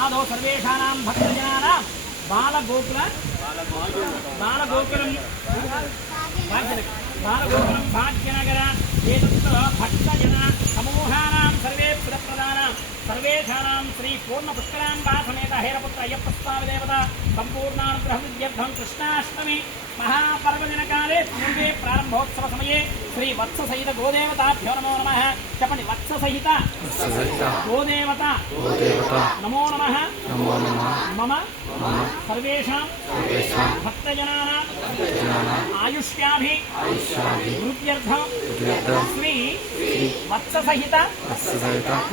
आदौ सर्वेषाणां भक्तजनानां बालगोकुलं भाग्यनगर एतत् भक्तजन समूहानां सर्वे प्रदानां सर्वेषाणां श्री पूर्णपुष्कराम्बा समेत हैरपुत्र अय्यप्पस्वामिदेवता सम्पूर्णानुग्रहविद्यर्थं कृष्णाष्टमी महापर्वदिनकाले पूर्वे प्रारंभोत्सव समये श्री वत्ससहित गोदेवताभ्यो नमो नमः चपनि वत्ससहित गोदेवता नमो नमः मम सर्वेषां भक्तजनानां आयुष्याभिवृद्ध्यर्थं श्री वत्ससहित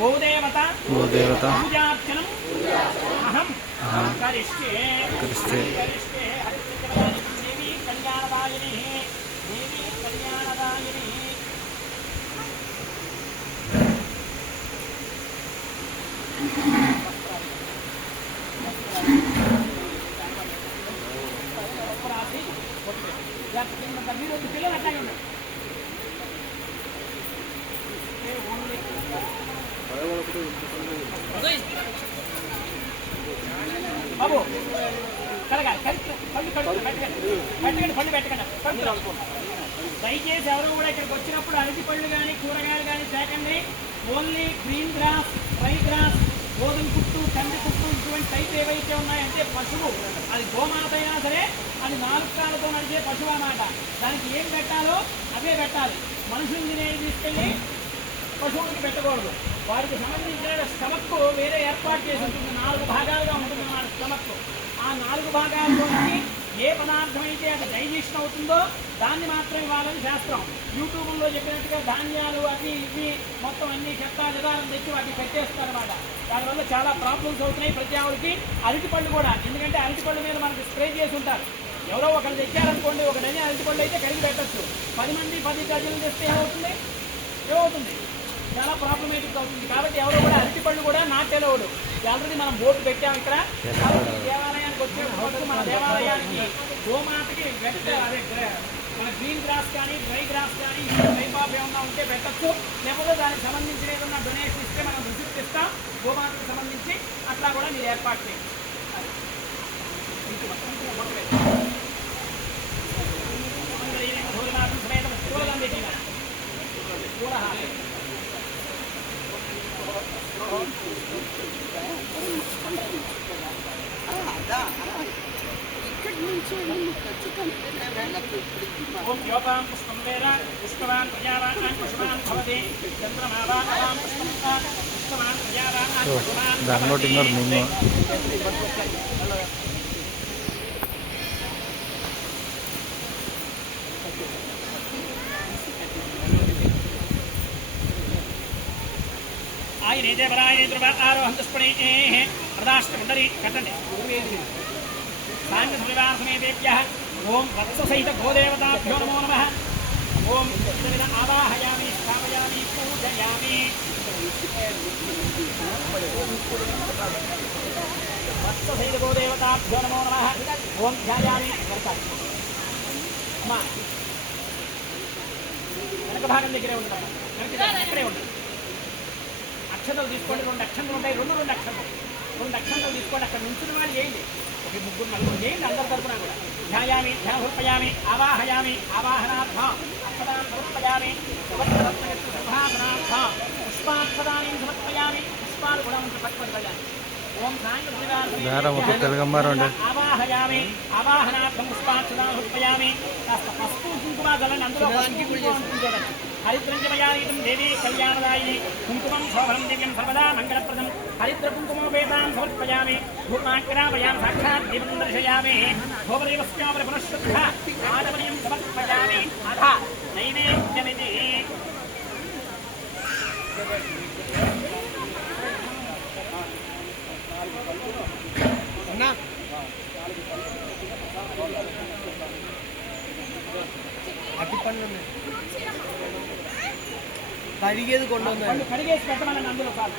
गोदेवता पूजार्चनम् अहं करिष्ये देवी कल्याणदायिनी పిల్లలు అట్లాగే ఉన్నారు బాబు కడగాలి పళ్ళు పెట్టకండి దయచేసి ఎవరు కూడా ఇక్కడికి వచ్చినప్పుడు అరటి పళ్ళు కానీ కూరగాయలు కానీ తేకండి. Only green grass, dry grass, గోధుమ కుట్టు, కంది కుట్టు ఇటువంటి టైప్ ఏవైతే ఉన్నాయంటే పశువు అది గోమాత అయినా సరే అది 4 కాళ్ళతో నడిచే పశువు అన్నమాట. దానికి ఏం పెట్టాలో అవే పెట్టాలి. మనుషులు తినేది తీసుకెళ్ళి పశువులకి పెట్టకూడదు. వారికి సంబంధించిన స్టమక్ వేరే ఏర్పాటు చేసి ఉంటుంది. 4 భాగాలుగా ఉంటుంది మన స్టమక్. ఆ 4 భాగాల్లోకి ఏ పదార్థం అయితే అది డైజెషన్ అవుతుందో దాన్ని మాత్రం ఇవ్వాలని శాస్త్రం. యూట్యూబ్లో చెప్పినట్టుగా ధాన్యాలు అవి ఇవి మొత్తం అన్ని చెత్త నిదానం తెచ్చి వాటిని పెట్టేస్తారన్నమాట. దానివల్ల చాలా ప్రాబ్లమ్స్ అవుతున్నాయి ప్రతి ఆవిడకి. అరటిపళ్ళు కూడా, ఎందుకంటే అరటిపళ్ళు మీద మనకి స్ప్రే చేసి ఉంటారు. ఎవరో ఒకరు తెచ్చారనుకోండి, ఒక డజన్ అరటిపళ్ళు అయితే కడిగి పెట్టచ్చు. 10 మంది 10 డజన్లు తెస్తే ఏమవుతుంది? చాలా ప్రాబ్లమేటిక్ అవుతుంది. కాబట్టి ఎవరో కూడా అరటిపళ్ళు కూడా నాటేలోడు. ఆల్రెడీ మనం బోర్డు పెట్టాము ఇక్కడ. దేవాలయానికి వచ్చేటప్పుడు మన దేవాలయానికి గోమాతకి అదే మన గ్రీన్ గ్రాస్ కానీ డ్రై గ్రాస్ కానీ టైప్ ఆఫ్ ఏమన్నా ఉంటే పెట్టచ్చు. లేకపోతే దానికి సంబంధించిన ఏదన్నా డొనేషన్ ఇస్తే మనం రిసిప్ట్ ఇస్తాం గోమాతకి సంబంధించి. అట్లా కూడా మీరు ఏర్పాటు చేయండి. ఓం యోపాం పుష్పం వేద పుష్పవాన్ ప్రజావాన్ పుష్పవాన్ భవతి చంద్రమావాం పుష్పం పుష్పవాన్ ప్రజావాన్ పుష్పవాన్ భవతి. ఆయనేతే పరాయే ధ్రువ ఆరోహంతుష్పణే ప్రదాష్టముండరి కట్టండి. సాంగసమేభ్యः ఓం వత్ససహిత గోదేవతాభ్యో నమో నమః. ఓం ఆవాహయామి స్థాపయామి పూజయామి. వత్ససహిత గోదేవతాభ్యో నమో నమః. ఓం ధ్యాయామి. అమ్మా వెనక భాగం దగ్గరే ఉంటుంది, ఇక్కడే ఉంటుంది. అక్షంతలు తీసుకోండి. 2 అక్షంతలు ఉంటాయి. 2 అక్షంతలు తీసుకోండి. అక్కడ నుంచున్న వాళ్ళు చేయండి. 1 3 4 చేయండి. అందరి తరపున కూడా ధ్యాయామి ధ్యానపయామి ఆవాహయామి ఆవాహనార్థం అక్షదాన్ని సమర్పయామి సింహాసనార్థం పుష్పాక్షదాన్ని సమర్పయామి. పుష్పాలు కూడా పట్టుకోవాలి. ఓం ఆవాహయామి ఆవాహనార్థం పుష్పాక్షదాన్ని సమర్పయామి. కాస్త పసుపు కుంకుమ గలని అందులో హరిద్రంజమయానీతం దేవీ కళ్యాణదాయిని కుంకుమం శోభనం దివ్యం సర్వదా మంగళప్రదం. హరిద్ర కుంకుమోపేతాన్ సమర్పయామి. ధూమాగ్రామయామి సాక్షాత్ దీపం దర్శయామి. భోపదేవస్యాపరి పునఃశుద్ధ ఆదమనీయం సమర్పయామి. అధ నైవేద్యమితి. అటిపళ్ళు కడిగేది కొండ కడిగేసి పెట్టమని అందులో కాదు.